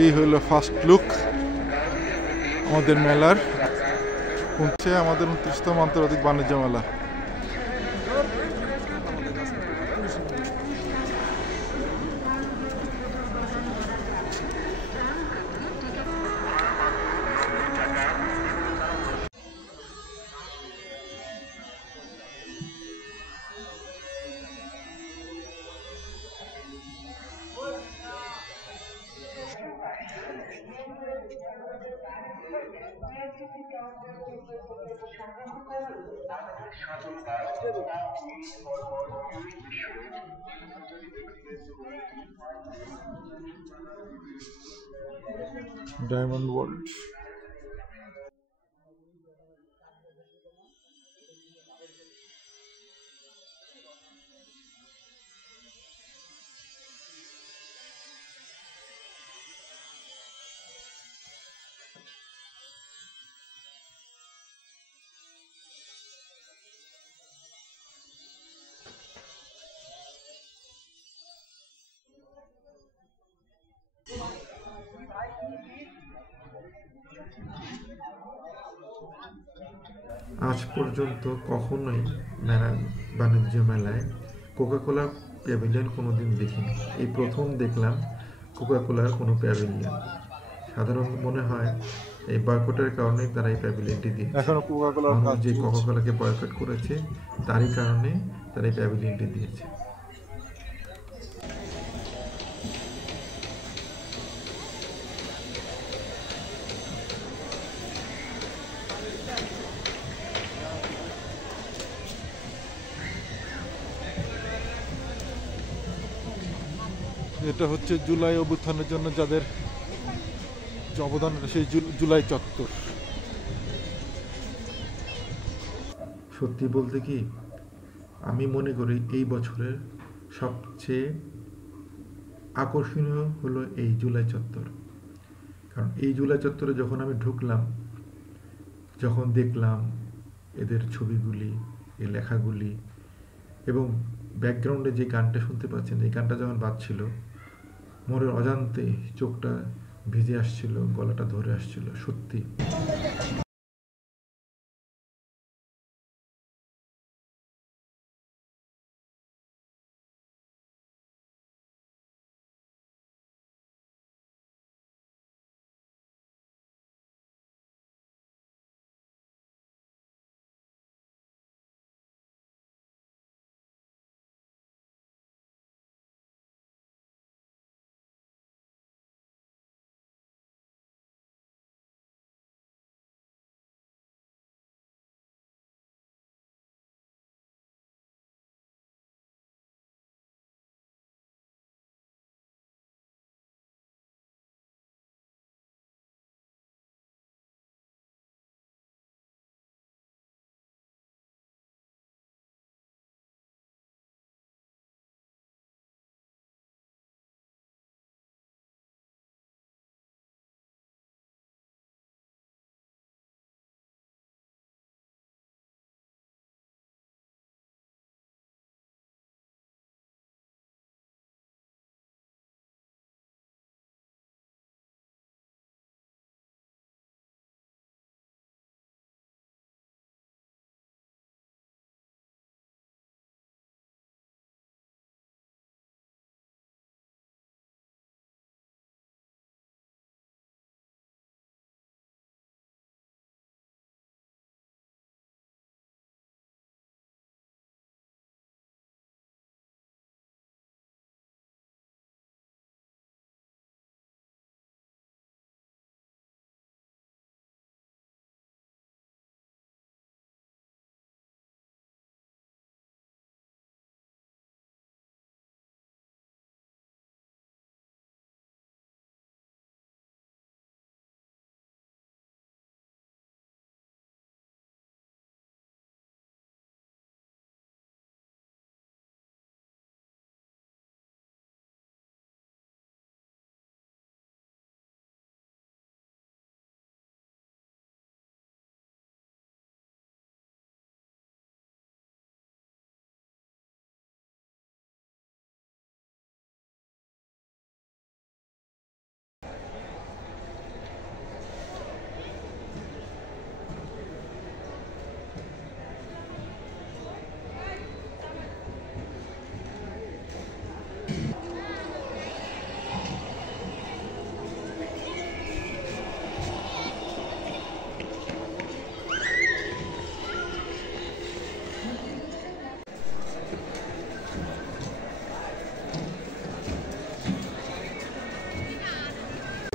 এই হলো first look আমাদের মেলার। হচ্ছে আমাদের 29তম আন্তর্জাতিক বাণিজ্য মেলা। Diamond world. আজ পর্যন্ত কখনোই বাণিজ্য মেলায় কোকাকোলার প্যাভিলিয়ন কোনোদিন দেখিনি। এই প্রথম দেখলাম কোকাকোলার কোনো প্যাভিলিয়ন। সাধারণত মনে হয় এই বয়কটের কারণে তারা এই প্যাভিলিয়নটি দিয়েছে। এখনো কোকাকোলার মানুষ কাজ যে চলছে। কোকাকোলাকে বয়কট করেছে তারই কারণে তারা এই প্যাভিলিয়নটি দিয়েছে। এটা হচ্ছে জুলাই অভ্যুত্থানের জন্য যাদের অবদান, সেই জুলাই চত্বর। সত্যি বলতে কি, আমি মনে করি এই বছরের সবচেয়ে আকর্ষণীয় হলো এই জুলাই চত্বর। কারণ এই জুলাই চত্বরে যখন আমি ঢুকলাম, যখন দেখলাম এদের ছবিগুলি, এই লেখাগুলি এবং ব্যাকগ্রাউন্ডে যে গানটা শুনতে পাচ্ছেন, এই গানটা যখন বাজছিল, মনের অজান্তে চোখটা ভিজে আসছিল, গলাটা ধরে আসছিল। সত্যি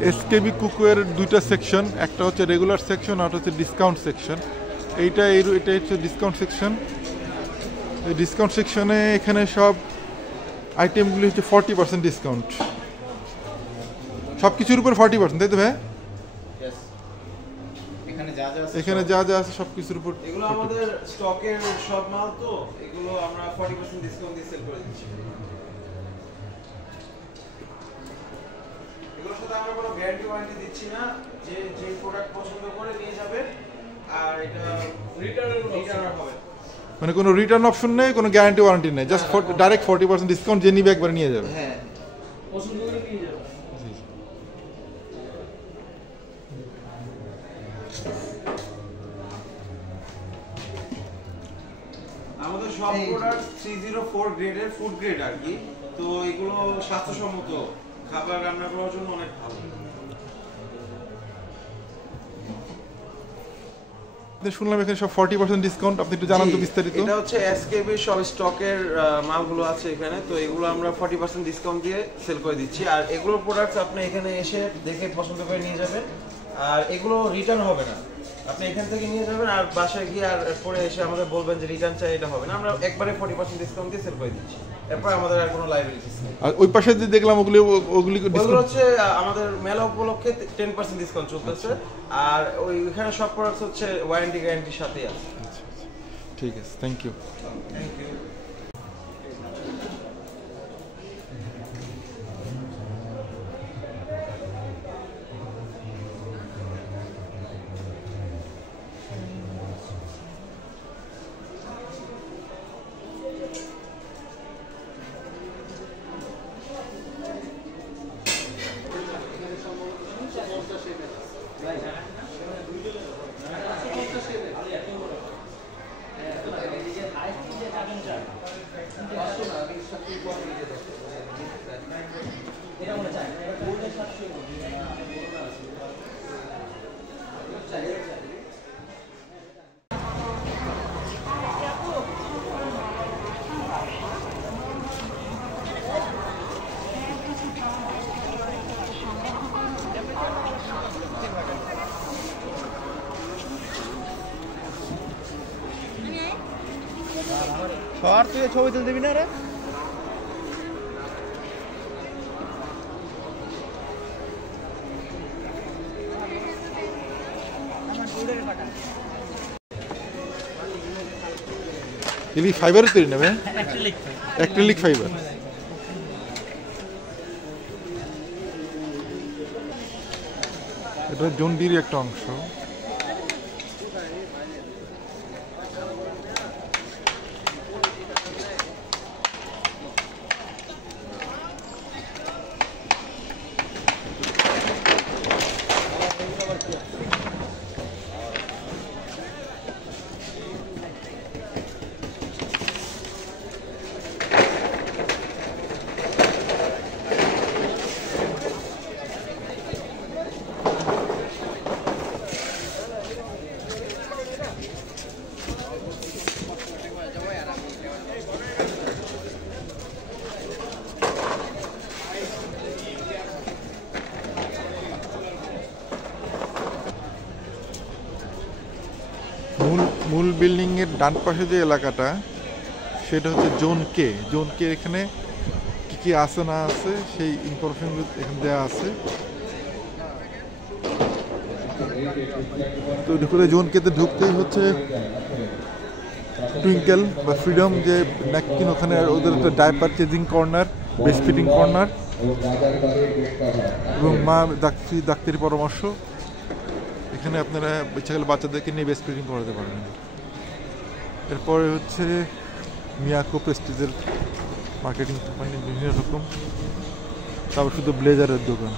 এসকেবি কুকওয়্যার দুইটা সেকশন, একটা হচ্ছে রেগুলার সেকশন আর হচ্ছে ডিসকাউন্ট সেকশন। এটা হচ্ছে ডিসকাউন্ট সেকশন। এই ডিসকাউন্ট সেকশনে এখানে সব আইটেমগুলি হচ্ছে 40% ডিসকাউন্ট, সব কিছুর উপর 40%, তাই তো ভাই? এখানে যা যা আছে সব কিছুর উপর। এগুলো আমাদের স্টকের সব মাল, তো এগুলো আমরা 40% ডিসকাউন্ট দিয়ে সেল করে দিচ্ছি। এগুলোর সাথে আমরা কোনো গ্যারান্টি ওয়ারেন্টি দিচ্ছি না, যে প্রোডাক্ট পছন্দ করে নিয়ে যাবে আর এটা রিটার্ন হবে। মানে কোনো রিটার্ন অপশন নেই, কোনো গ্যারান্টি ওয়ারেন্টি নেই, জাস্ট ডাইরেক্ট 40% ডিসকাউন্ট, যে নিবে একবার নিয়ে যাবে। হ্যাঁ, পছন্দ করে নিয়ে যাবে। আমাদের সব প্রোডাক্ট 304 গ্রেডের, ফুড গ্রেড আর কি। তো এগুলো স্বাস্থ্যসম্মত, খাবার রান্না করার জন্য অনেক ভালো। শুনলাম এখানে সব 40% ডিসকাউন্ট, আপনি একটু জানান তো বিস্তারিত। এটা হচ্ছে এসকেবি সব স্টকের মালগুলো আছে এখানে, তো এগুলো আমরা 40% ডিসকাউন্ট দিয়ে সেল করে দিচ্ছি। আর এগুলোর প্রোডাক্টস আপনি এখানে এসে দেখে পছন্দ করে নিয়ে যাবেন, আর এগুলো রিটার্ন হবে না। আপনি এখান থেকে নিয়ে যাবেন আর বাসায় গিয়ে আর পরে এসে আমাদের বলবেন যে রিটার্ন চাই, এটা হবে না। আমরা একবারে 40% ডিসকাউন্ট দিয়ে সেল করে দিচ্ছি, এরপর আমাদের আর কোনো লাইবিলিটিস নেই। আর ওই পাশে যে দেখলাম ওগুলো হচ্ছে আমাদের মেলা উপলক্ষে 10% ডিসকাউন্ট চলতেছে। আর ওইখানে সব প্রোডাক্টস হচ্ছে ওয়ারেন্টি গ্যারান্টির সাথেই আছে। ঠিক আছে, থ্যাংক ইউ। Thank you. শহর তুই ছবি তুলতে দিবি না রে? এলি ফাইবারের তৈরি নেবে, অ্যাক্রিলিক ফাইবার। এটা জন ডির একটা অংশ। মূল বিল্ডিং এর ডান পাশে যে এলাকাটা, সেটা হচ্ছে জোন কে। জোন কে এখানে কি কি আছে না আছে সেই ইনফরমেশন এখানে দেওয়া আছে। তো ঢুকলে জোন কেতে ঢুকতেই হচ্ছে টুইঙ্কেল বা ফ্রিডম যে ন্যাপকিন, ওখানে ওদের একটা diaper changing corner, breast feeding corner এবং মা ডাক্তারি পরামর্শ। এখানে আপনারা ইচ্ছা করলে বাচ্চাদেরকে নিয়ে ব্রেস্ট ফিডিং করাতে পারবেন। এরপরে হচ্ছে মিয়াকো প্রেস্টিজের মার্কেটিং কোম্পানি, বিভিন্ন রকম। তারপর শুধু ব্লেজারের দোকান।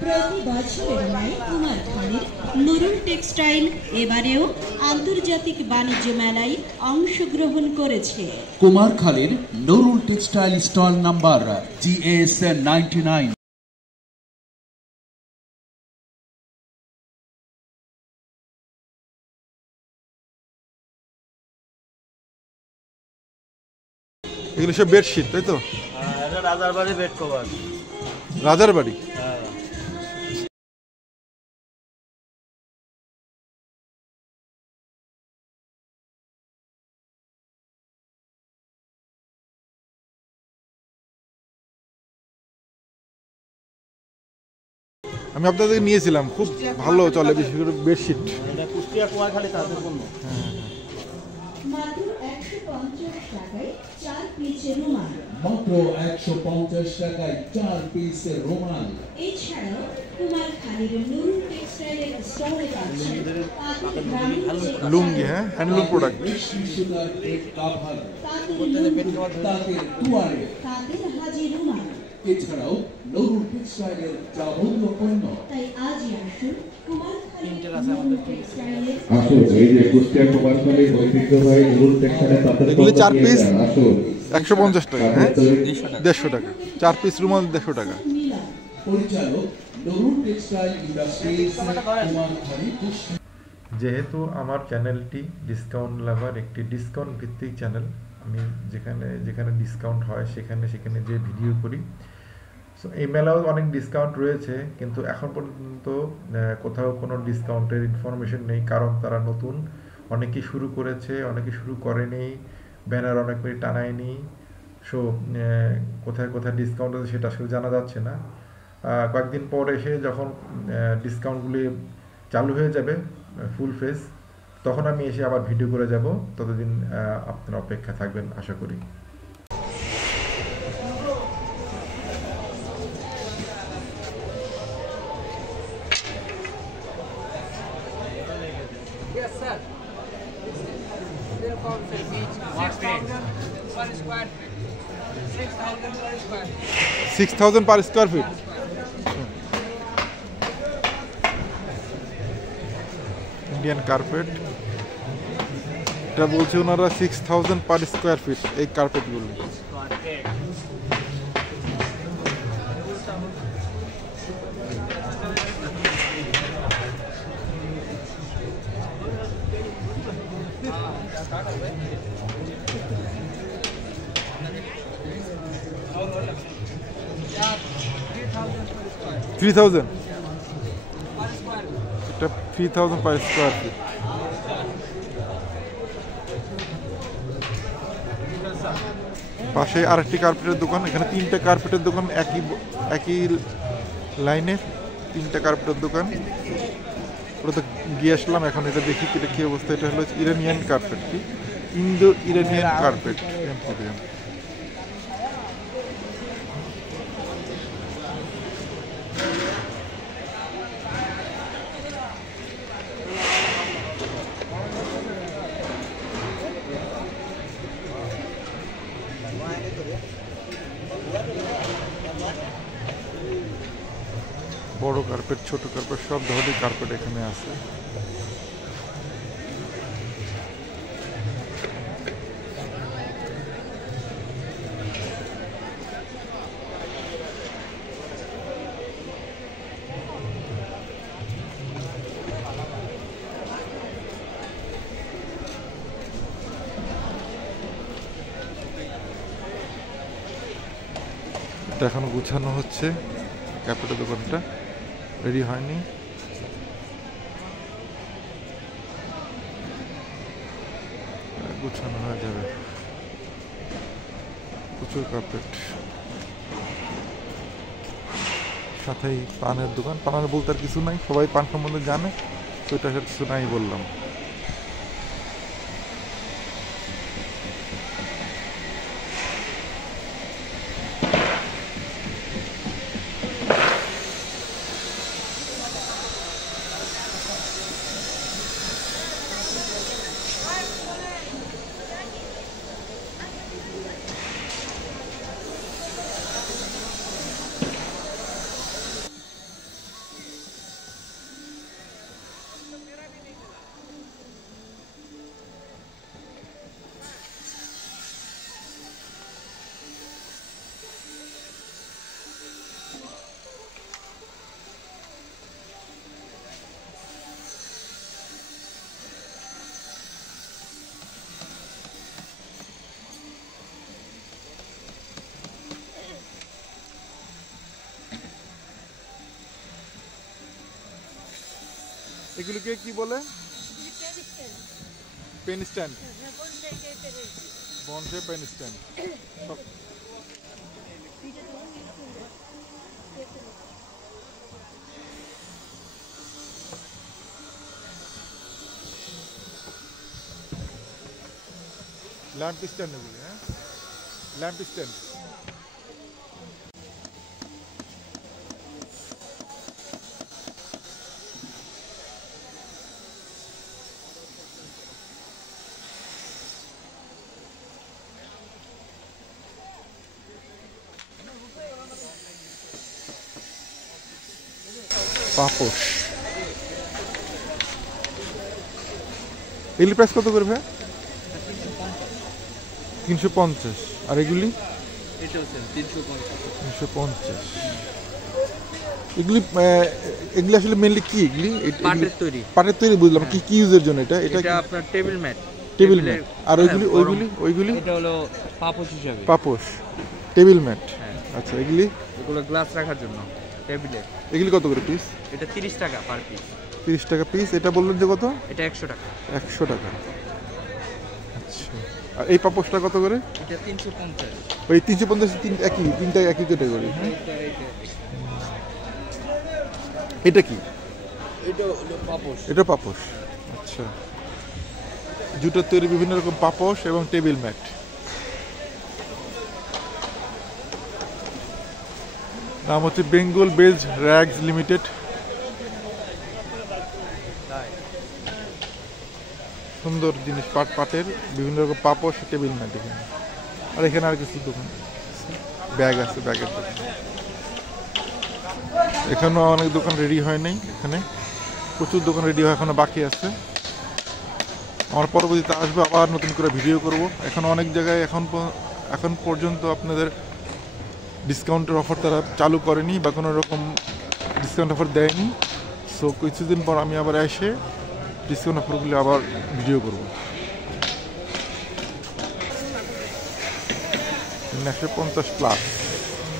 প্রতি বছরের ন্যায় কুমারখালীর নুরুল টেক্সটাইল এবারেও আন্তর্জাতিক বাণিজ্য মেলায় অংশগ্রহণ করেছে। কুমারখালীর Nurul textile stall number GS 99। এগুলো সব বেডশিট তাই তো? এটা রাজারবাড়ি বেড কভার। রাজার বাড়ি। আমি আপনাদের নিয়েছিলাম, খুব ভালো চলে, বিশেষ করে বেডশিট। এটা কুষ্টিয়া কুমারখালী তাদের পণ্য। মাত্র 150 টাকায় 4 পিসের রুমাল। মাত্র 150 টাকায় 4 পিসের রুমাল। এছাড়াও কুমারখালীর নুরুল টেক্সটাইলের স্টলে পাচ্ছেন তাঁতের গ্রামীণ লুঙ্গি, হ্যাঁ, হ্যান্ডলুম প্রোডাক্ট। রেশমি সুতার বেড কভার, তাঁতের লুঙ্গি, তাঁতের তুয়ারে, তাঁতের হাজি রুমাল। এছাড়াও নুরুল টেক্সটাইলের যাবতীয় পণ্য। তাই আজই আসুন কুমারখালীর নুরুল টেক্সটাইলের। আসুন, এই যে কুষ্টিয়া কুমারখালীর ঐতিহ্যবাহী নুরুল টেক্সটাইলে তাঁতের এগুলো 4 পণ্য পিস নিয়ে যান। আসুন, 150 টাকা, হ্যাঁ, তাঁতের 150 টাকা। 4 পিস রুমাল 150 টাকা। মিলন পরিচালক নুরুল টেক্সটাইল ইন্ডাস্ট্রিজ, কুমারখালী, কুষ্টিয়া। যেহেতু আমার চ্যানেলটি ডিসকাউন্ট লাভার, একটি ডিসকাউন্ট ভিত্তিক চ্যানেল, আমি যেখানে যেখানে ডিসকাউন্ট হয় সেখানে সেখানে যে ভিডিও করি। সো এই মেলাও অনেক ডিসকাউন্ট রয়েছে, কিন্তু এখন পর্যন্ত কোথাও কোনো ডিসকাউন্টের ইনফরমেশন নেই, কারণ তারা নতুন, অনেকেই শুরু করেছে, অনেকে শুরু করেনি, ব্যানার অনেকবারই টানায়নি। সো কোথায় কোথায় ডিসকাউন্ট আছে সেটা আসলে জানা যাচ্ছে না। কয়েকদিন পর এসে যখন ডিসকাউন্টগুলি চালু হয়ে যাবে ফুল ফেজ, তখন আমি এসে আবার ভিডিও করে যাব। ততদিন আপনারা অপেক্ষা থাকবেন আশা করি। Yes, sir. Their concept is 6,000 per square feet. 6,000 per square feet. 6000 per square feet. Indian carpet, এটা বলছে ওনারা 6000 পার স্কয়ার ফিট এই কার্পেটগুলো। Yeah, 3,000 per square. 3000, Per square feet. এটা 3000 পার স্কয়ার ফিট। পাশে আরেকটি কার্পেটের দোকান, এখানে 3টে কার্পেটের দোকান, একই লাইনে 3টে কার্পেটের দোকান। ওটা তো গিয়ে আসলাম, এখন এটা দেখি এটা কী অবস্থা। এটা হলো ইরানিয়ান কার্পেট, কি ইন্দো ইরানিয়ান কার্পেট এম্পোরিয়াম। বড় কার্পেট, ছোট কার্পেট, সব ধরনের কার্পেট এখানে আছে। এটা এখন গুছানো হচ্ছে, কার্পেটের দোকানটা রেডি হয়নি। গুছানো হয়ে যাবে, প্রচুর কার্পেট। সাথেই পানের দোকান, পানের বলতে আর কিছু নাই, সবাই পান সম্বন্ধে জানে, তো এটা কিছু নাই বললাম। এগুলোকে কি বলে? পেন স্ট্যান্ড, বনসে পেন স্ট্যান্ড। ল্যাম্প স্ট্যান্ড এগুলি, হ্যাঁ, ল্যাম্প স্ট্যান্ড। পাপোশ, এগুলি প্রাইস কত করে ভাই? 350। আর এগুলি? 350। এগুলি এগুলি আসলে মেইনলি কি? এগুলি পাটের তৈরি, বুঝলাম। কি কি ইউজের জন্য এটা? এটা আপনার টেবিল ম্যাট। আর ওইগুলি এটা হলো পাপোশ হিসাবে। পাপোশ, টেবিল ম্যাট। আচ্ছা, এগুলো গ্লাস রাখার জন্য টেবিলে। এগুলি কত করে পিস? এটা 30 টাকা পার পিস। 30 টাকা পিস। এটা বললেন যে কত? এটা 100 টাকা। 100 টাকা। আচ্ছা, আর এই পাপোশটা কত করে? এটা 350। ওই 350 তিনটা একই ক্যাটাগরি। এটা কি? এটা হলো পাপোশ। এটা পাপোশ। আচ্ছা, জুটের তৈরি বিভিন্ন রকম পাপোশ এবং টেবিল ম্যাট। নাম হচ্ছে বেঙ্গল বেলজ র্যাগস লিমিটেড। সুন্দর জিনিস, পাটের বিভিন্ন রকম পাপোশ, টেবিল ম্যাট এখানে। আর এখানে আর কিছু দোকান, ব্যাগ আছে, ব্যাগের দোকান। এখানেও অনেক দোকান রেডি হয় নাই, এখানে প্রচুর দোকান রেডি হয়, এখনো বাকি আছে। আমার পরবর্তীতে আসবে, আবার নতুন করে ভিডিও করব। এখন অনেক জায়গায় এখন পর্যন্ত আপনাদের ডিসকাউন্টের অফার তারা চালু করেনি বা কোনো রকম ডিসকাউন্ট অফার দেয়নি। সো কিছুদিন পর আমি আবার এসে ডিসকাউন্ট অফারগুলি আবার ভিডিও করব। 150+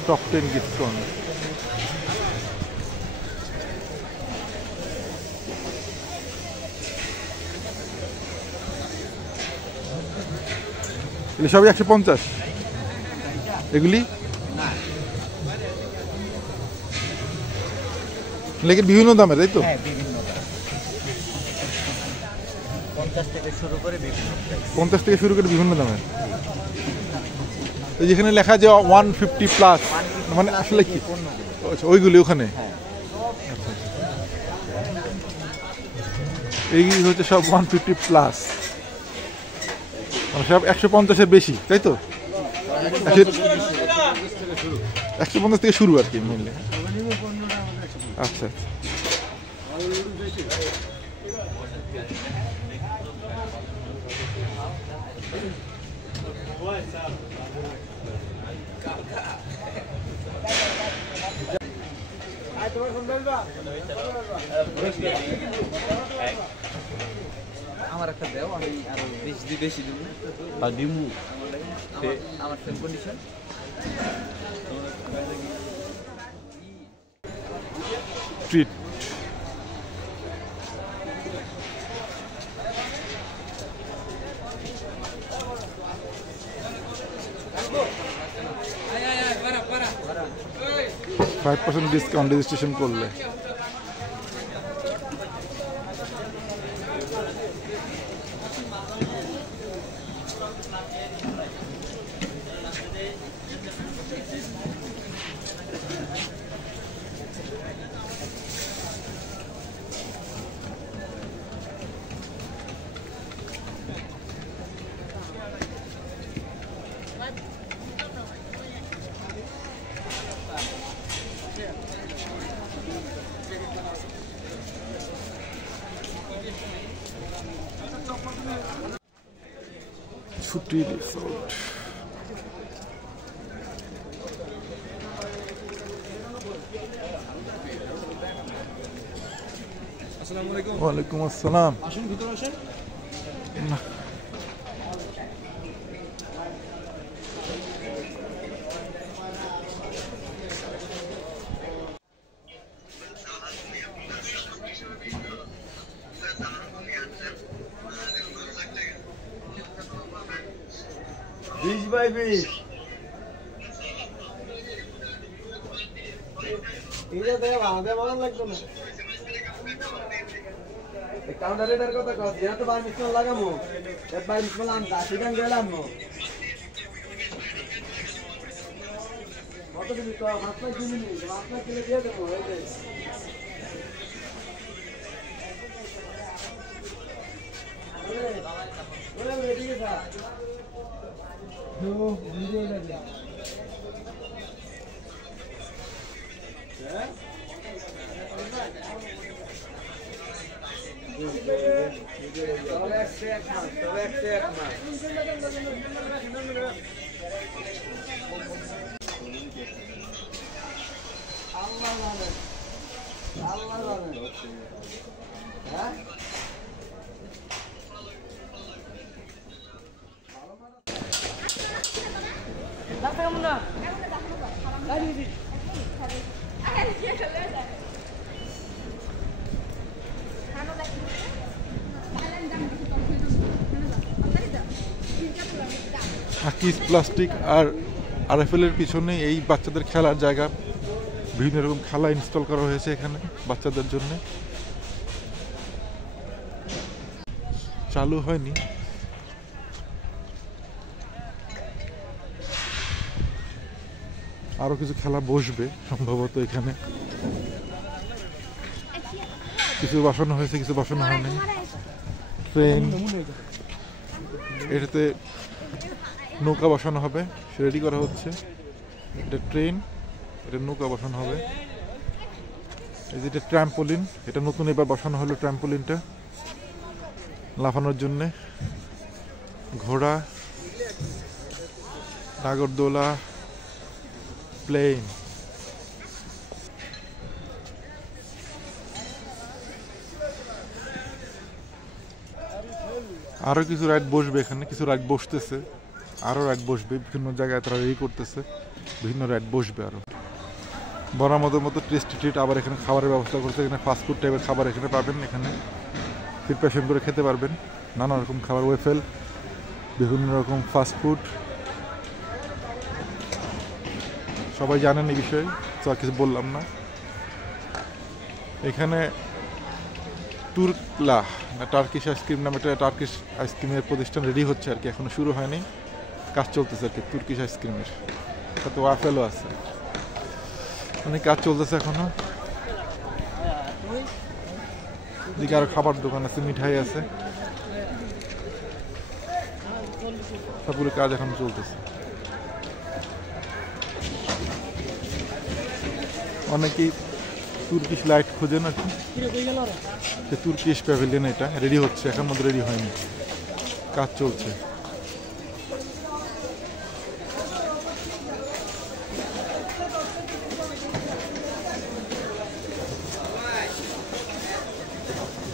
টপ 10 ডিসকাউন্ট। এগুলি সবই 150। এগুলি লেগের বিভিন্ন দামের, তাই তো? 50 থেকে শুরু করে 50 থেকে শুরু করে বিভিন্ন দামের। যেখানে লেখা যে 150+, মানে আসলে কি? আচ্ছা, ওইগুলি ওখানে। আচ্ছা, এইগুলি হচ্ছে সব 150+, মানে সব 150-এর বেশি, তাই তো? 150 থেকে শুরু আর কি মেনলি। আচ্ছা, আমার একটা দেও, আমি আরো বেশি দিব না দিমু। আমার same condition. Treat. para. 5% discount registration করলে। ছুটি রিসোর্ট। ওয়ালাইকুম আসসালাম। আসুন, ভিতরে আসেন। 20x20 এটা দেখ আমাদের মন লাগতো না কাউন্টার রেটার কথা কর যেটা তো 22 মিনিট লাগামু 22 মিনিট আনতা সেখান গেলাম না কত দিবি তো আপনার দিবি আপনার কিলো দিয়ে দেবো এই যে ওরে রেডি আছে নো ভিডিও লাগে হ্যাঁ তবে এক মাস আল্লাহ জানে হ্যাঁ আকিজ প্লাস্টিক আর আরএফএলের পিছনে এই বাচ্চাদের খেলার জায়গা, বিভিন্ন রকম খেলা ইনস্টল করা হয়েছে এখানে বাচ্চাদের জন্য। চালু হয়নি, আরো কিছু খেলা বসবে সম্ভবত এখানে। কিছু বসানো হয়েছে, কিছু বসানো হয়নি। ট্রেন, এটাতে নৌকা বসানো হবে, রেডি করা হচ্ছে। এটা ট্রেন, এটা নৌকা বসানো হবে। এই যেটা ট্র্যাম্পোলিন, এটা নতুন এবার বসানো হলো ট্র্যাম্পোলিনটা লাফানোর জন্যে। ঘোড়া, নাগরদোলা, প্লেন। আরো কিছু রাইড বসবে এখানে, কিছু রাইড বসতেছে, আরো রাইড বসবে বিভিন্ন জায়গায়, তারা রেডি করতেছে, বিভিন্ন রাইড বসবে আরো। বরামদের মতো টেস্টি ট্রিট আবার এখানে খাবারের ব্যবস্থা করছে। এখানে ফাস্টফুড টাইপের খাবার এখানে পাবেন, এখানে প্রিপারেশন করে খেতে পারবেন। নানা রকম খাবার, ওয়েফেল, বিভিন্ন রকম ফাস্টফুড, সবাই জানেন এই বিষয়ে, তো আর কিছু বললাম না। এখানে তুর্কলা না টার্কিশ আইসক্রিম নামে একটা টার্কিশ আইসক্রিমের প্রতিষ্ঠান রেডি হচ্ছে আর কি, এখনো শুরু হয়নি, কাজ চলতেছে আর কি তুর্কিশ আইসক্রিমের। সাথে ওয়াফেলও আছে, অনেক কাজ চলতেছে এখনো। এদিকে আরো খাবার দোকান আছে, মিঠাই আছে, সবগুলো কাজ এখন চলতেছে। অনেকেই তুর্কিশ লাইট খোঁজে না, তুর্কিশ প্যাভিলিয়ন এটা রেডি হচ্ছে, এখন মধ্যে রেডি হয়নি, কাজ চলছে।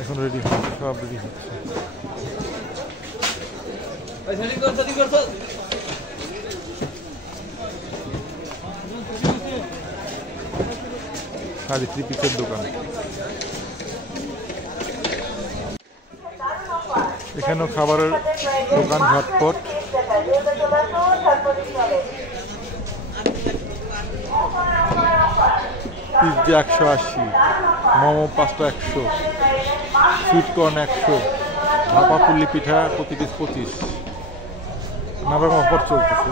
এখন রেডি হচ্ছে, সব রেডি হচ্ছে। শাড়ি থ্রি পিসের দোকান, এখানেও খাবারের দোকান, ঝটপট। পিৎজা 180, মোমো 5টা 100, সুইটকর্ন 100, ভাপা পুলি পিঠা প্রতি পিস 25। নানা রকম অফার চলতেছে।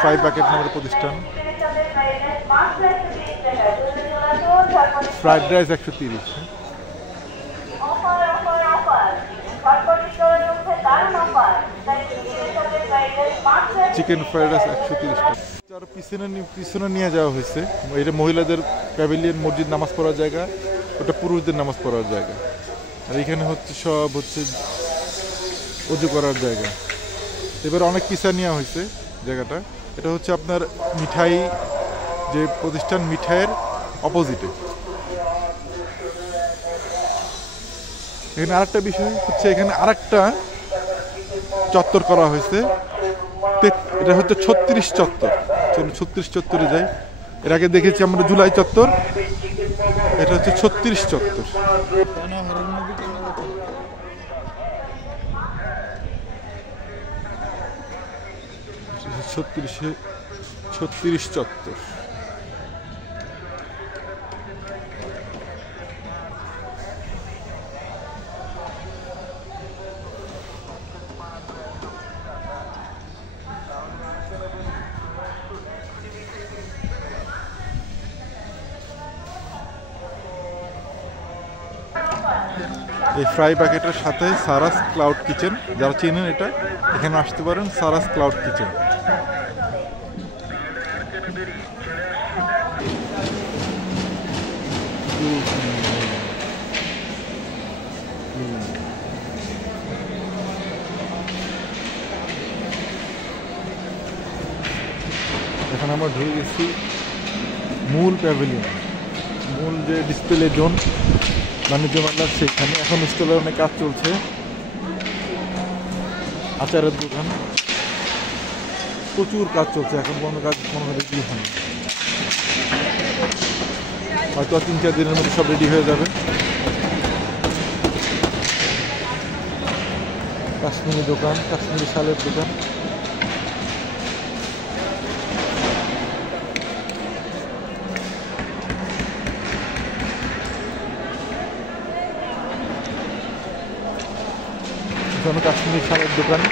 ফ্রাই প্যাকেট নামের প্রতিষ্ঠান। Fried rice 130, chicken fried rice 130 টাকা। আর পিছনে নিয়ে যাওয়া হয়েছে, এটা মহিলাদের প্যাভিলিয়ন, মসজিদ নামাজ পড়ার জায়গা, ওটা পুরুষদের নামাজ পড়ার জায়গা। আর এখানে হচ্ছে সব হচ্ছে অজু করার জায়গা। এবার অনেক পিছা নেওয়া হয়েছে জায়গাটা। এটা হচ্ছে আপনার মিঠাই যে প্রতিষ্ঠান, মিঠাইয়ের অপোজিটে। এখানে আরেকটা বিষয় হচ্ছে, এখানে আরেকটা চত্বর করা হয়েছে, এটা হচ্ছে 36 চত্বর। চলুন 36 চত্বরে যাই। এর আগে দেখেছি আমরা জুলাই চত্বর, এটা হচ্ছে 36 চত্বর। 36 চত্বর। এই ফ্রাই প্যাকেটের সাথে সারাস ক্লাউড কিচেন, যারা চেনেন এটা এখানে আসতে পারেন। সারাস ক্লাউড কিচেন। এখানে আমরা ঢুকে গেছি মূল প্যাভিলিয়ন, মূল যে ডিসপ্লে জোন বাণিজ্য মেলার, সেখানে এখন ইনস্টলের অনেক কাজ চলছে। আচারের দোকান, প্রচুর কাজ চলছে এখন, কোনো কাজ মনে হয় রেডি হয়নি, হয়তো 3-4 দিনের মধ্যে সব রেডি হয়ে যাবে। কাশ্মীরি দোকান, কাশ্মীরি শালের দোকান। কাশ্মীরি শালের দোকান।